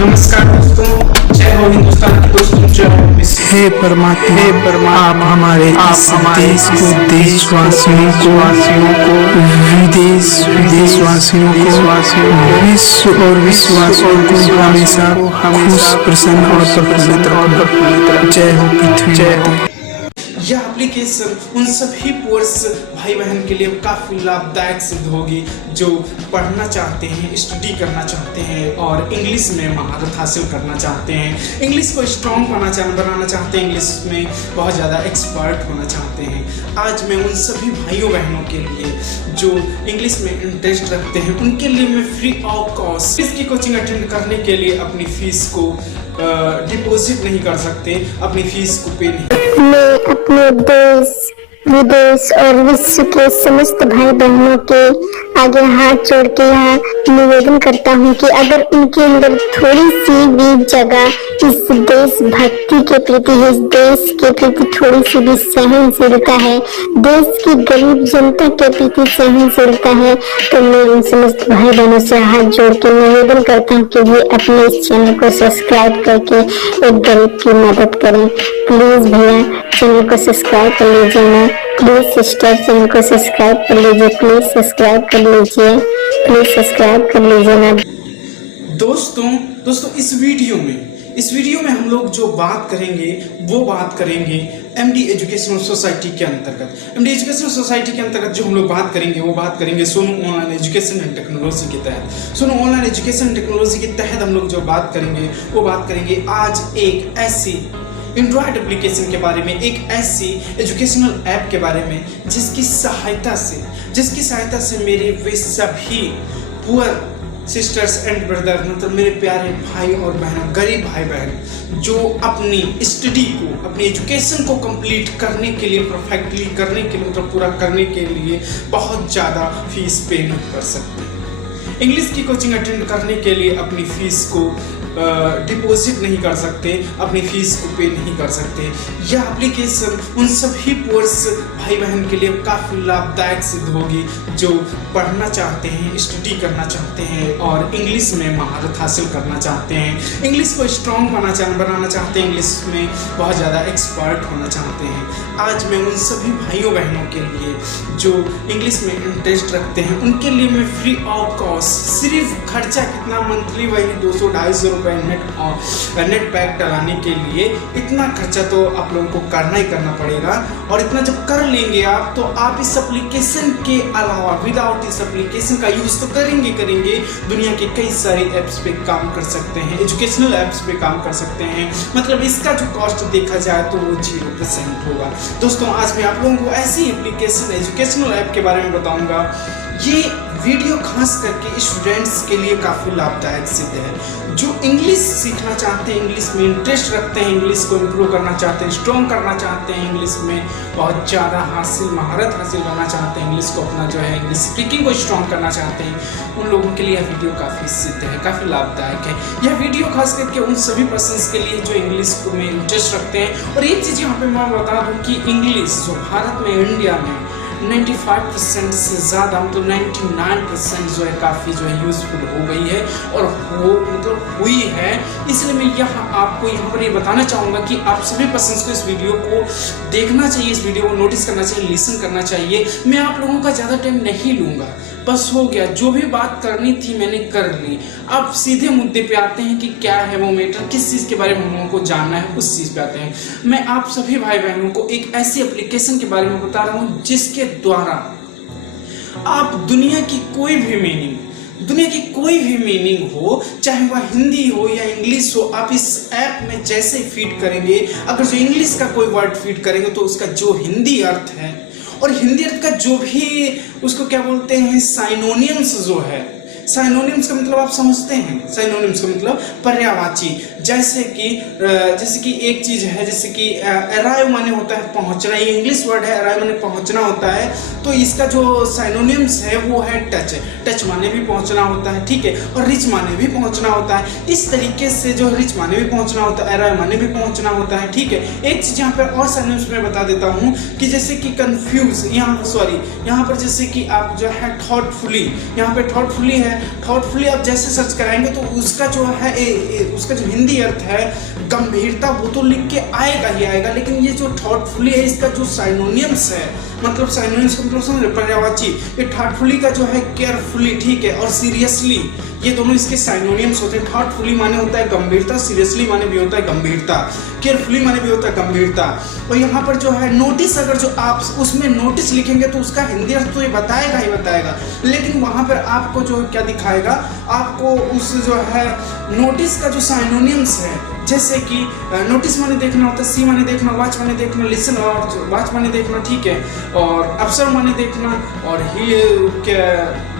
नमस्कार दोस्तों, जय हो हिंदुस्तान की दोस्तों, जय हो मिस्र। हे परमात्मा, आप हमारे इस देश को, देशवासियों को, विदेशवासियों को, विश्व और विश्वासियों को हमेशा खुश, प्रसन्न और प्रफुल्लित रखो। जय हो पृथ्वी, जय हो। यह एप्लीकेशन उन सभी पुअर्स भाई बहन के लिए काफ़ी लाभदायक सिद्ध होगी जो पढ़ना चाहते हैं, स्टडी करना चाहते हैं और इंग्लिश में महारत हासिल करना चाहते हैं, इंग्लिश को स्ट्रॉन्ग बनाना चाहते हैं, इंग्लिश में बहुत ज़्यादा एक्सपर्ट होना चाहते हैं। आज मैं उन सभी भाइयों बहनों के लिए जो इंग्लिश में इंटरेस्ट रखते हैं उनके लिए मैं फ्री ऑफ कॉस्ट इसकी कोचिंग अटेंड करने के लिए अपनी फीस को डिपॉजिट नहीं कर सकते, अपनी फीस को पे नहीं। मैं अपने देश, विदेश और विश्व के समस्त भाई बहनों के आगे हाथ जोड़ के यहाँ निवेदन करता हूँ कि अगर उनके अंदर थोड़ी सी भी जगह इस देशभक्ति के प्रति है, इस देश के प्रति थोड़ी सी भी सहनशीलता है, देश की गरीब जनता के प्रति सहनशीलता है, तो मैं उन समस्त भाई बहनों से हाथ जोड़ के निवेदन करता हूँ कि वे अपने इस चैनल को सब्सक्राइब करके एक गरीब की मदद करें। प्लीज भैया चैनल को सब्सक्राइब कर लीजिए ना, प्लीज सिस्टर चैनल को सब्सक्राइब कर लीजिए, प्लीज सब्सक्राइब कर लीजिए, प्लीज सब्सक्राइब कर लीजिए ना। दोस्तों इस वीडियो में हम लोग जो बात करेंगे वो बात करेंगे एमडी एजुकेशनल सोसाइटी के अंतर्गत। एमडी एजुकेशनल सोसाइटी के अंतर्गत जो हम लोग बात करेंगे वो बात करेंगे Sonu online education and technology के तहत। Sonu online education and technology के तहत हम लोग जो बात करेंगे वो बात करेंगे आज एक ऐसी एंड्रॉयड एप्लीकेशन के बारे में, एक ऐसी एजुकेशनल ऐप के बारे में जिसकी सहायता से मेरे वे सभी पुअर सिस्टर्स एंड ब्रदर, मतलब मेरे प्यारे भाई और बहन, गरीब भाई बहन जो अपनी स्टडी को, अपनी एजुकेशन को कंप्लीट करने के लिए, परफेक्टली करने के लिए, मतलब पूरा करने के लिए बहुत ज़्यादा फीस पे नहीं कर सकते, इंग्लिश की कोचिंग अटेंड करने के लिए अपनी फीस को डिपॉजिट नहीं कर सकते, अपनी फीस को पे नहीं कर सकते। यह एप्लीकेशन उन सभी पुअर्स भाई बहन के लिए काफ़ी लाभदायक सिद्ध होगी जो पढ़ना चाहते हैं, स्टडी करना चाहते हैं और इंग्लिश में महारत हासिल करना चाहते हैं, इंग्लिश को स्ट्रॉन्ग बनाना चाहते हैं, इंग्लिश में बहुत ज़्यादा एक्सपर्ट होना चाहते हैं। आज मैं उन सभी भाइयों बहनों के लिए जो इंग्लिश में इंटरेस्ट रखते हैं उनके लिए मैं फ्री ऑफ कॉस्ट, सिर्फ खर्चा कितना मंथली वही 200-250 रुपये नेट पैक डलाने के लिए, इतना खर्चा तो आप लोगों को करना ही करना पड़ेगा। और इतना जब कर लेंगे आप तो आप इस एप्लीकेशन के अलावा, विदाउट इस एप्लीकेशन का यूज तो करेंगे दुनिया के कई सारे ऐप्स पे काम कर सकते हैं, एजुकेशनल ऐप्स पे काम कर सकते हैं, मतलब इसका जो कॉस्ट देखा जाए तो वो 0% होगा। दोस्तों आज मैं आप लोगों को ऐसी एप्लीकेशन, एजुकेशनल ऐप के बारे में बताऊंगा। ये वीडियो खास करके स्टूडेंट्स के लिए काफ़ी लाभदायक सिद्ध है जो इंग्लिश सीखना चाहते हैं, इंग्लिश में इंटरेस्ट रखते हैं, इंग्लिश को इम्प्रूव करना चाहते हैं, स्ट्रॉन्ग करना चाहते हैं, इंग्लिश में बहुत ज़्यादा महारत हासिल करना चाहते हैं, इंग्लिश को अपना जो है इंग्लिश स्पीकिंग को स्ट्रॉन्ग करना चाहते हैं, उन लोगों के लिए यह वीडियो काफ़ी सिद्ध है, काफ़ी लाभदायक है। यह वीडियो खास करके उन सभी पर्सन्स के लिए जो इंग्लिश को में इंटरेस्ट रखते हैं। और एक चीज़ यहाँ पर मैं बता दूँ कि इंग्लिश जो भारत में, इंडिया में 95% से ज़्यादा, मतलब 99% जो है काफ़ी जो है यूज़फुल हो गई है और हुई है। इसलिए मैं आपको यहाँ पर ये बताना चाहूँगा कि आप सभी पर्सन्स को इस वीडियो को देखना चाहिए, इस वीडियो को नोटिस करना चाहिए, लिसन करना चाहिए। मैं आप लोगों का ज़्यादा टाइम नहीं लूँगा, बस हो गया, जो भी बात करनी थी मैंने कर ली। अब सीधे मुद्दे पे आते हैं कि क्या है वो मैटर, किस चीज़ के बारे में हम लोगों को जानना है, उस चीज़ पे आते हैं। मैं आप सभी भाई बहनों को एक ऐसी एप्लीकेशन के बारे में बता रहा हूँ जिसके द्वारा आप दुनिया की कोई भी मीनिंग हो, चाहे वह हिंदी हो या इंग्लिश हो, आप इस ऐप में जैसे फीड करेंगे, अगर जो इंग्लिश का कोई वर्ड फीड करेंगे तो उसका जो हिंदी अर्थ है और हिंदी अर्थ का जो भी उसको क्या बोलते हैं, साइनोनियम्स जो है, साइनोनिम्स का मतलब आप समझते हैं, साइनोनिम्स का मतलब पर्यायवाची। जैसे कि एक चीज़ है, जैसे कि अराइव माने होता है पहुंचना, ये इंग्लिश वर्ड है, अराइव माने पहुंचना होता है, तो इसका जो साइनोनिम्स है वो है टच। टच माने भी पहुंचना होता है, ठीक है, और रिच माने भी पहुंचना होता है। इस तरीके से जो रिच माने भी पहुंचना होता है, अराइव माने भी पहुंचना होता है, ठीक है। एक चीज़ यहाँ पर और साइनोनिम्स में बता देता हूँ कि जैसे कि कन्फ्यूज, यहाँ पर जैसे कि आप जो है थॉटफुली, यहाँ पे थॉटफुली है थॉटफुली आप जैसे सर्च कराएंगे तो उसका जो है उसका जो हिंदी अर्थ है गंभीरता वो तो लिख के आएगा ही आएगा, लेकिन ये जो थॉटफुली है इसका जो साइनोनियम्स है, मतलब साइनोनियम्स का मतलब समझ रहे, पर्यायवाची, ये थॉटफुली का जो है केयरफुली, ठीक है, और सीरियसली, ये दोनों इसके साइनोनियम्स होते हैं। थॉटफुली माने होता है गंभीरता, सीरियसली माने भी होता है गंभीरता, केयरफुली माने भी होता है गंभीरता। और यहाँ पर जो है नोटिस, अगर जो आप उसमें नोटिस लिखेंगे तो उसका हिंदी अर्थ तो ये बताएगा ही बताएगा, लेकिन वहाँ पर आपको जो क्या दिखाएगा, आपको उस जो है नोटिस का जो साइनोनियम्स है, जैसे कि नोटिस माने देखना होता है, सी माने देखना, वॉच माने देखना, लिसन और वॉच माने देखना, ठीक है, और ऑब्जर्व माने देखना, और ही क्या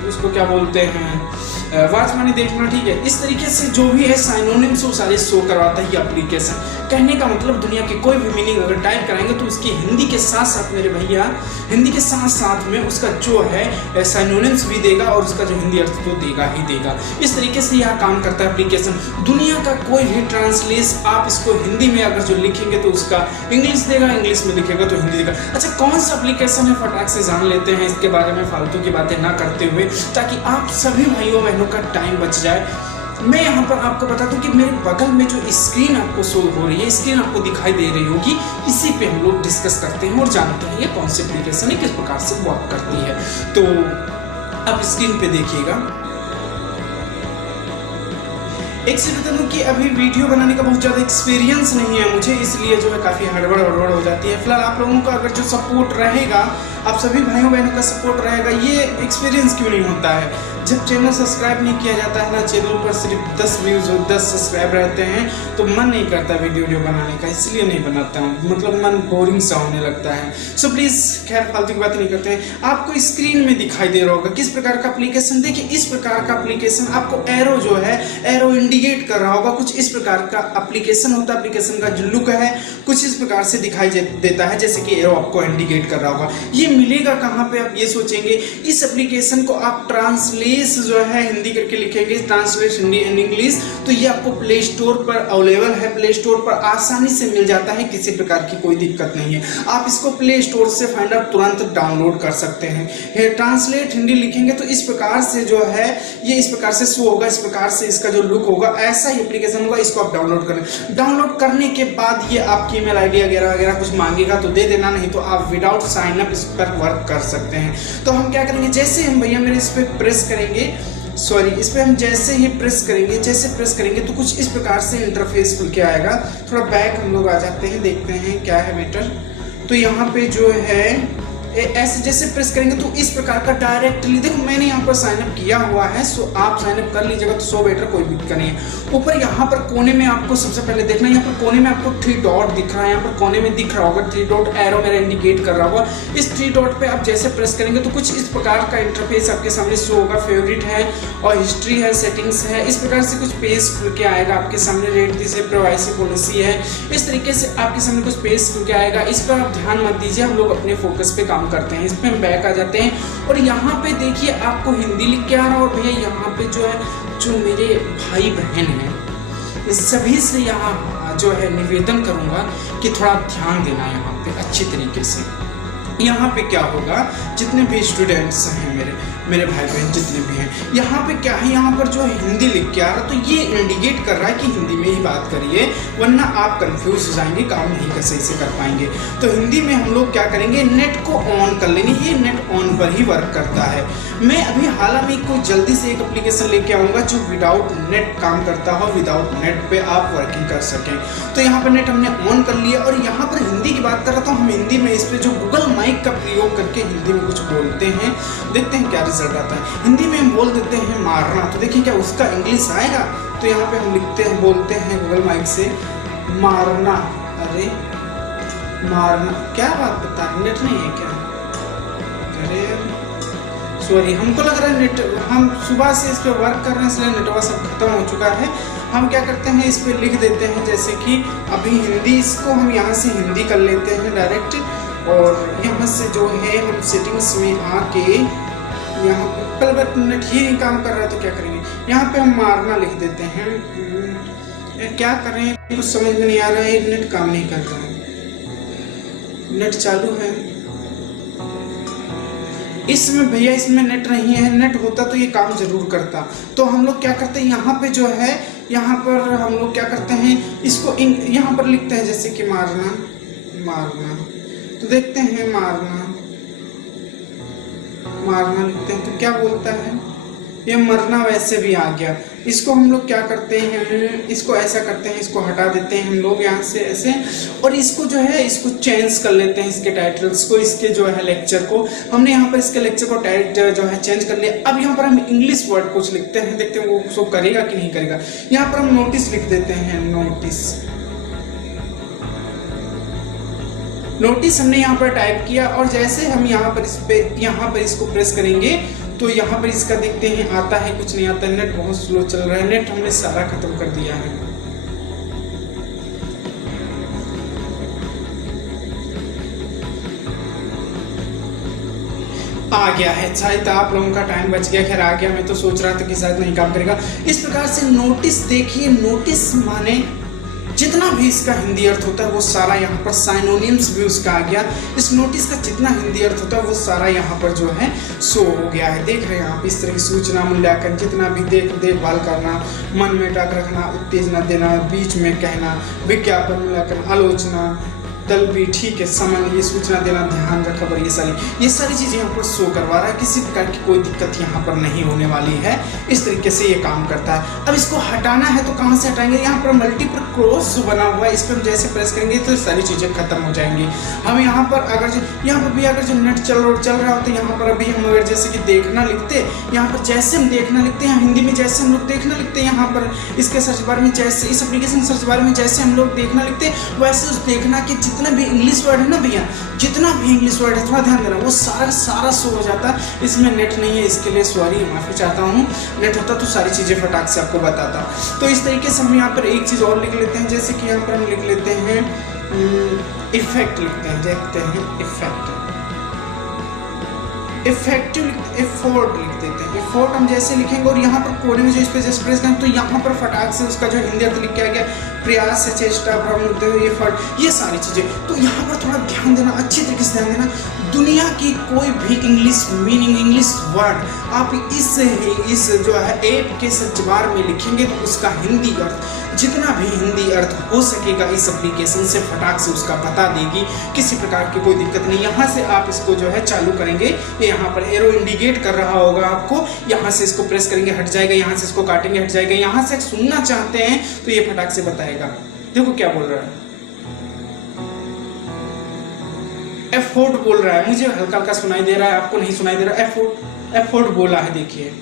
उसको क्या बोलते हैं, वॉच माने देखना, ठीक है। इस तरीके से जो भी है साइनोनिम्स वो सारे शो करवाता है ये एप्लीकेशन। कहने का मतलब दुनिया के कोई भी मीनिंग अगर टाइप कराएंगे तो उसकी हिंदी के साथ साथ मेरे भैया, हिंदी के साथ साथ में उसका जो है साइनोनिम्स भी देगा और उसका जो हिंदी अर्थ तो देगा ही देगा। इस तरीके से यह काम करता है एप्लीकेशन। दुनिया का कोई भी ट्रांसलेशन आप इसको हिंदी में अगर जो लिखेंगे तो उसका इंग्लिश देगा, इंग्लिश में लिखेगा तो हिंदी देगा। अच्छा, कौन सा एप्लीकेशन है फटाक से जान लेते हैं इसके बारे में, फालतू की बातें ना करते हुए, ताकि आप सभी भाइयों बहनों का टाइम बच जाए। मैं यहाँ पर आपको बता दूं कि मेरे बगल में जो स्क्रीन आपको शो हो रही है, स्क्रीन आपको दिखाई दे रही होगी, इसी पे हम लोग डिस्कस करते हैं और जानते हैं ये कौन सी एप्लीकेशन है, किस प्रकार से वर्क करती है। तो अब स्क्रीन पे देखिएगा। एक से बता दूं कि अभी वीडियो बनाने का बहुत ज़्यादा एक्सपीरियंस नहीं है मुझे, इसलिए जो है काफ़ी हड़बड़ हो जाती है। फिलहाल आप लोगों का अगर जो सपोर्ट रहेगा, आप सभी भाइयों बहनों का सपोर्ट रहेगा, ये एक्सपीरियंस क्यों नहीं होता है। जब चैनल सब्सक्राइब नहीं किया जाता है ना, चैनल पर सिर्फ 10 व्यूज़ और 10 सब्सक्राइब रहते हैं, तो मन नहीं करता वीडियो बनाने का, इसलिए नहीं बनाता हूँ, मतलब मन बोरिंग सा होने लगता है। सो प्लीज़ खैर फालतू की बात नहीं करते हैं। आपको स्क्रीन में दिखाई दे रहा होगा किस प्रकार का एप्लीकेशन, देखिए इस प्रकार का एप्लीकेशन आपको एरो जो है, एरो इंडिकेट कर रहा होगा, कुछ इस प्रकार का एप्लीकेशन होता है। एप्लीकेशन का जो लुक है कुछ इस प्रकार से दिखाई देता है, जैसे कि एरो आपको इंडिकेट कर रहा होगा। ये मिलेगा कहाँ पे, आप ये सोचेंगे। इस एप्लीकेशन को आप ट्रांसलेट जो है हिंदी करके लिखेंगे, ट्रांसलेट हिंदी एंड इंग्लिश, तो ये आपको प्ले स्टोर पर अवेलेबल है, प्ले स्टोर पर आसानी से मिल जाता है, किसी प्रकार की कोई दिक्कत नहीं है। आप इसको प्ले स्टोर से फाइंड आउट तुरंत डाउनलोड कर सकते हैं। ट्रांसलेट हिंदी लिखेंगे तो इस प्रकार से जो है ये इस प्रकार से शो होगा, इस प्रकार से इसका जो लुक होगा, ऐसा ही एप्लीकेशन होगा। इसको आप डाउनलोड करें। डाउनलोड करने के बाद ये आपकी ईमेल आईडी वगैरह वगैरह कुछ मांगेगा तो दे देना, नहीं तो आप विदाउट साइन अप इस पर वर्क कर सकते हैं। तो हम क्या करेंगे, जैसे हम भैया मेरे इस पर प्रेस करेंगे, सॉरी इस पर हम जैसे ही प्रेस करेंगे तो कुछ इस प्रकार से इंटरफेस खुल के आएगा। थोड़ा बैक हम लोग आ जाते हैं, देखते हैं क्या है बेटर। तो यहाँ पे जो है ऐसे जैसे प्रेस करेंगे तो इस प्रकार का डायरेक्टली, देखो मैंने यहाँ पर साइन अप किया हुआ है, सो आप साइन अप कर लीजिएगा तो सो बेटर, कोई दिक्कत नहीं है। ऊपर यहाँ पर कोने में आपको सबसे पहले देखना है, यहाँ पर कोने में आपको 3 डॉट दिख रहा है, यहाँ पर कोने में दिख रहा होगा 3 डॉट, एरो मेरा इंडिकेट कर रहा होगा। इस 3 डॉट पे आप जैसे प्रेस करेंगे तो कुछ इस प्रकार का इंटरफेस आपके सामने शो होगा। फेवरेट है और हिस्ट्री है, सेटिंग्स है, इस प्रकार से कुछ पेज खुल के आएगा आपके सामने। रेट दिस है, प्राइवेसी पॉलिसी है, इस तरीके से आपके सामने कुछ पेज खुल के आएगा। इस पर आप ध्यान मत दीजिए, हम लोग अपने फोकस पे काम करते हैं। इस पे हम बैक आ जाते हैं और यहाँ पे देखिए आपको हिंदी लिख के आ रहा है। और भैया यहाँ पे जो है, जो मेरे भाई बहन हैं, सभी से यहाँ जो है निवेदन करूँगा कि थोड़ा ध्यान देना यहाँ पे अच्छी तरीके से। यहाँ पे क्या होगा, जितने भी स्टूडेंट्स हैं मेरे भाई बहन जितने भी हैं, यहाँ पे क्या है, यहाँ पर जो हिंदी लिख के आ रहा, तो ये इंडिकेट कर रहा है कि हिंदी में ही बात करिए, वरना आप कंफ्यूज हो जाएंगे, काम नहीं कर सही से कर पाएंगे। तो हिंदी में हम लोग क्या करेंगे, नेट को ऑन कर लेंगे। ये नेट ऑन पर ही वर्क करता है। मैं अभी हाल में कोई जल्दी से एक एप्लीकेशन लेके आऊँगा जो विदाउट नेट काम करता हो, विदाउट नेट पे आप वर्किंग कर सकें। तो यहाँ पर नेट हमने ऑन कर लिया और यहाँ पर हिंदी की बात कर रहा था, हम हिंदी में इस पर जो गूगल माइक का प्रयोग करके हिंदी में कुछ बोलते हैं, देखते हैं क्या रिजल्ट आता है। हिंदी में हम बोल देते हैं मारना, तो देखिए क्या उसका इंग्लिश आएगा। तो यहाँ पे हम लिखते हैं, बोलते हैं गूगल माइक से मारना। अरे मारना, क्या बात बता रहे, नेट नहीं है क्या? अरे सॉरी, हमको लग रहा है नेट, हम सुबह से इस पर वर्क कर रहे हैं इसलिए नेटवर्क सब खत्म हो चुका है। हम क्या करते हैं, इस पर लिख देते हैं, जैसे कि अभी हिंदी, इसको हम यहाँ से हिंदी कर लेते हैं डायरेक्ट। और यहाँ से जो है हम सेटिंग्स में आके यहाँ पर बट नेट ही नहीं काम कर रहा है तो क्या करेंगे, यहाँ पे हम मारना लिख देते हैं। क्या करें, कुछ समझ में नहीं आ रहा है, नेट काम नहीं कर रहा है, नेट चालू है। इसमें भैया इसमें नेट नहीं है, नेट होता तो ये काम ज़रूर करता। तो हम लोग क्या करते हैं यहाँ पे जो है, यहाँ पर हम लोग क्या करते हैं, इसको यहाँ पर लिखते हैं जैसे कि मारना, मारना, तो देखते हैं मारना, मारना लिखते हैं तो क्या बोलता है, ये मरना वैसे भी आ गया। इसको हम लोग क्या करते हैं, इसको ऐसा करते हैं, इसको हटा देते हैं हम लोग यहाँ से ऐसे, और इसको जो है इसको चेंज कर लेते हैं, इसके टाइटल्स को, इसके जो है लेक्चर को हमने यहाँ पर इसके लेक्चर को टाइटल जो है चेंज कर लिया। अब यहाँ पर हम इंग्लिश वर्ड कुछ लिखते हैं, देखते हैं वो उसको करेगा कि नहीं करेगा। यहाँ पर हम नोटिस लिख देते हैं, नोटिस, नोटिस हमने यहाँ पर टाइप किया, और जैसे हम यहाँ पर इसको प्रेस करेंगे तो यहाँ पर इसका देखते हैं आता है, कुछ नहीं आता। नेट बहुत स्लो चल रहा है, नेट हमने सारा खत्म कर दिया है। आ गया है, शायद आप लोगों का टाइम बच गया, खैर आ गया। मैं तो सोच रहा था कि शायद नहीं काम करेगा। इस प्रकार से नोटिस देखिए, नोटिस माने जितना भी इसका हिंदी अर्थ होता है वो सारा यहाँ पर साइनोनिम्स भी उसका आ गया। इस नोटिस का जितना हिंदी अर्थ होता है वो सारा यहाँ पर जो है शो हो गया है। देख रहे हैं आप, इस तरह की सूचना, मूल्यांकन, जितना भी देखभाल करना, मन में टक रखना, उत्तेजना देना, बीच में कहना, विज्ञापन, मूल्यांकन, आलोचना, दल भी ठीक है, समन, ये सूचना देना, ध्यान का खबर, ये सारी चीज़ें यहाँ पर शो करवा रहा है। किसी प्रकार की कोई दिक्कत यहाँ पर नहीं होने वाली है। इस तरीके से ये काम करता है। अब इसको हटाना है तो कहाँ से हटाएंगे, यहाँ पर मल्टीपल क्रॉस जो बना हुआ है इस पर हम जैसे प्रेस करेंगे तो सारी चीज़ें खत्म हो जाएंगी। हम यहाँ पर अगर जो नेट चल रहा होता है, यहाँ पर अभी हम अगर जैसे कि देखना लिखते, यहाँ पर जैसे हम देखना लिखते हैं हिंदी में, जैसे हम लोग देखना लिखते हैं यहाँ पर इसके सर्च बार में, जैसे इस एप्लीकेशन सर्च बार में जैसे हम लोग देखना लिखते हैं, वैसे उस देखना के जितना भी इंग्लिश वर्ड है ना भैया, जितना भी इंग्लिश वर्ड है, थोड़ा ध्यान देना, वो सारा शो हो जाता है। इसमें नेट नहीं है, इसके लिए सॉरी, माफ़ी चाहता हूँ। नेट होता तो सारी चीज़ें फटाक से आपको बताता। तो इस तरीके से हम यहाँ पर एक चीज़ और लिख लेते हैं, जैसे कि यहाँ पर हम लिख लेते हैं इफेक्ट, लिखते हैं, देखते हैं इफेक्ट, इफेक्टिव, एफोर्ट लिख देते हैं। एफोर्ट हम जैसे लिखेंगे और यहाँ पर कोने में जो इस पे जैसे प्रेस करें तो यहाँ पर फटाक से उसका जो हिंदी अर्थ लिख के आ गया, प्रयास से, चेष्टा, भ्रम, एफर्ट, ये सारी चीज़ें। तो यहाँ पर थोड़ा ध्यान देना, अच्छी तरीके से ध्यान देना। दुनिया की कोई भी इंग्लिश मीनिंग, इंग्लिश वर्ड आप इस जो है ऐप के सर्च बार में लिखेंगे तो उसका हिंदी अर्थ, जितना भी हिंदी अर्थ हो सकेगा इस एप्लीकेशन से फटाक से उसका बता देगी। किसी प्रकार की कोई दिक्कत नहीं। यहाँ से आप इसको जो है चालू करेंगे, ये यहाँ पर एरो इंडिकेट कर रहा होगा आपको, यहाँ से इसको प्रेस करेंगे हट जाएगा, यहाँ से इसको काटेंगे हट जाएगा, यहाँ से सुनना चाहते हैं तो ये फटाक से बताएगा। देखो क्या बोल रहा है, एफोर्ट बोल रहा है, मुझे हल्का हल्का सुनाई दे रहा है, आपको नहीं सुनाई दे रहा। एफोर्ट बोला है, देखिए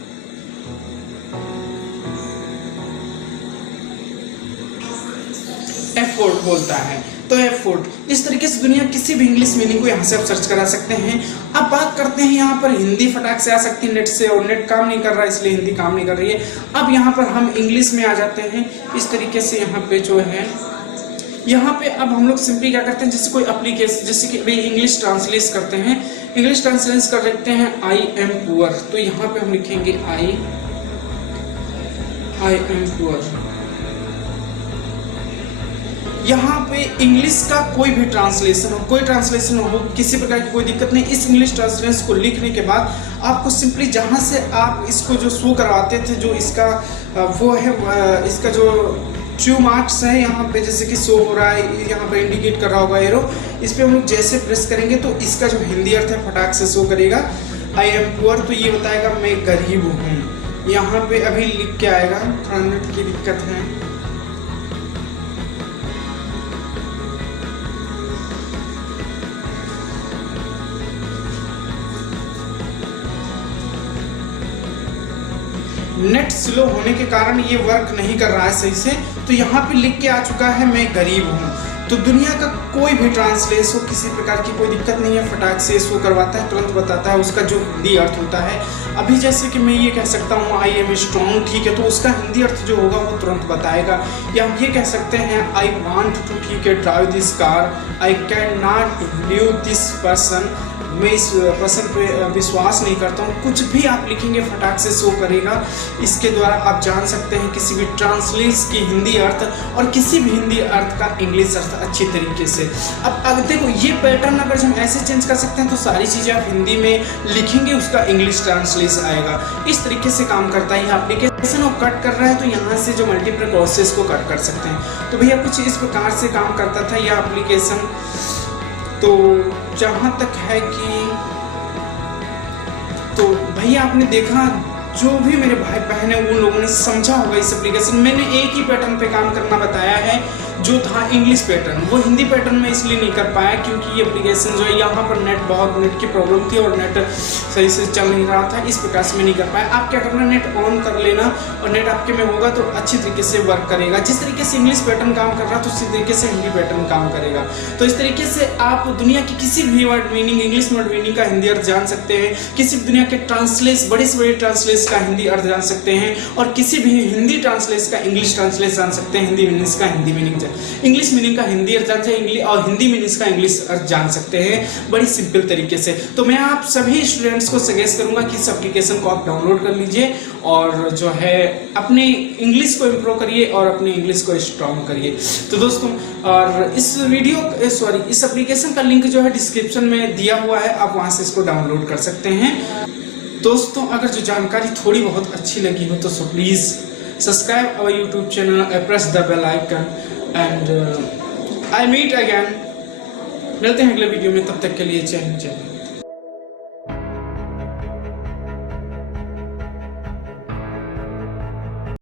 एफोर्ट बोलता है। तो एफोर्ट, इस तरीके से दुनिया किसी भी इंग्लिश मीनिंग को यहाँ से आप सर्च करा सकते हैं। अब बात करते हैं यहाँ पर हिंदी फटाक से आ सकती है नेट से, और नेट काम नहीं कर रहा है इसलिए हिंदी काम नहीं कर रही है। अब यहाँ पर हम इंग्लिश में आ जाते हैं। इस तरीके से यहाँ पे जो है, यहाँ पे अब हम लोग सिंपली क्या करते हैं, जैसे कोई एप्लीकेशन, जैसे कि भाई इंग्लिश ट्रांसलेट करते हैं, इंग्लिश ट्रांसलेट कर देते हैं आई एम पुअर, तो यहाँ पे हम लिखेंगे आई एम पुअर। यहाँ पे इंग्लिश का कोई भी ट्रांसलेशन हो, कोई ट्रांसलेशन हो, किसी प्रकार की कोई दिक्कत नहीं। इस इंग्लिश ट्रांसलेशन को लिखने के बाद आपको सिंपली जहाँ से आप इसको जो शो करवाते थे, जो इसका वो है, इसका जो ट्रू मार्क्स है यहाँ पे जैसे कि शो हो रहा है, यहाँ पे इंडिकेट कर रहा होगा एरो, इस पर हम लोग जैसे प्रेस करेंगे तो इसका जो हिंदी अर्थ है फटाक से शो करेगा। आई एम पुअर, तो ये बताएगा मैं गरीब हूँ। यहाँ पे अभी लिख के आएगा, थोड़ा नेट की दिक्कत है। नेट स्लो होने के कारण ये वर्क नहीं कर रहा है सही से। तो यहाँ पे लिख के आ चुका है मैं गरीब हूँ। तो दुनिया का कोई भी ट्रांसलेट हो, किसी प्रकार की कोई दिक्कत नहीं है, फटाक से शो करवाता है, तुरंत बताता है उसका जो हिंदी अर्थ होता है। अभी जैसे कि मैं ये कह सकता हूँ आई एम स्ट्रॉन्ग, ठीक है, तो उसका हिंदी अर्थ जो होगा वो तुरंत बताएगा। या हम ये कह सकते हैं आई वांट टू, ठीक है, drive this car, I can not leave this person, मैं इस प्रश्न पे विश्वास नहीं करता हूँ। कुछ भी आप लिखेंगे फटाक से शो करेगा। इसके द्वारा आप जान सकते हैं किसी भी ट्रांसलेट की हिंदी अर्थ और किसी भी हिंदी अर्थ का इंग्लिश अर्थ अच्छी तरीके से। अब अगर देखो ये पैटर्न अगर हम ऐसे चेंज कर सकते हैं तो सारी चीज़ें आप हिंदी में लिखेंगे उसका इंग्लिश ट्रांसलेशन आएगा। इस तरीके से काम करता है ये एप्लीकेशन। और कट कर रहा है तो यहाँ से जो मल्टीपल क्रॉसेस को कट कर सकते हैं। तो भैया कुछ इस प्रकार से काम करता था यह एप्लीकेशन। तो जहाँ तक है कि तो भैया आपने देखा जो भी मेरे भाई बहन है उन लोगों ने समझा होगा इस एप्लीकेशन। मैंने एक ही पैटर्न पे काम करना बताया है जो था इंग्लिश पैटर्न। वो हिंदी पैटर्न में इसलिए नहीं कर पाया क्योंकि ये एप्लीकेशन जो है यहाँ पर नेट की प्रॉब्लम थी और नेट सही से चल नहीं रहा था, इस प्रकार से मैं नहीं कर पाया। आप क्या करना, नेट ऑन कर लेना और नेट आपके में होगा तो अच्छी तरीके से वर्क करेगा। जिस तरीके से इंग्लिश पैटर्न काम कर रहा तो उसी तरीके से हिंदी पैटर्न काम करेगा। तो इस तरीके से आप दुनिया की किसी भी word meaning, English word meaning का हिंदी अर्थ जान सकते हैं, किसी भी दुनिया के ट्रांसलेट बड़े से बड़े ट्रांसलेट का हिंदी अर्थ जान सकते हैं और किसी भी हिंदी ट्रांसलेट का इंग्लिश ट्रांसलेट जान सकते हैं। हिंदी मीनिंग्स का हिंदी मीनिंग, इंग्लिश मीनिंग का हिंदी अर्थ जान सकते हैं और हिंदी मीनिंग्स का इंग्लिश अर्थ जान सकते हैं बड़ी सिंपल तरीके से। तो मैं आप सभी स्टूडेंट्स को सजेस्ट करूंगा कि इस एप्लीकेशन को आप डाउनलोड कर लीजिए और जो है अपने इंग्लिश को इम्प्रूव करिए और अपनी इंग्लिश को स्ट्रॉन्ग करिए। तो दोस्तों और इस एप्लीकेशन का लिंक जो है डिस्क्रिप्शन में दिया हुआ है, आप वहां से इसको डाउनलोड कर सकते हैं। दोस्तों अगर जो जानकारी थोड़ी बहुत अच्छी लगी हो तो please subscribe our YouTube channel, press the bell icon and I meet again. मिलते हैं अगले वीडियो में, तब तक के लिए जय हिंद जय।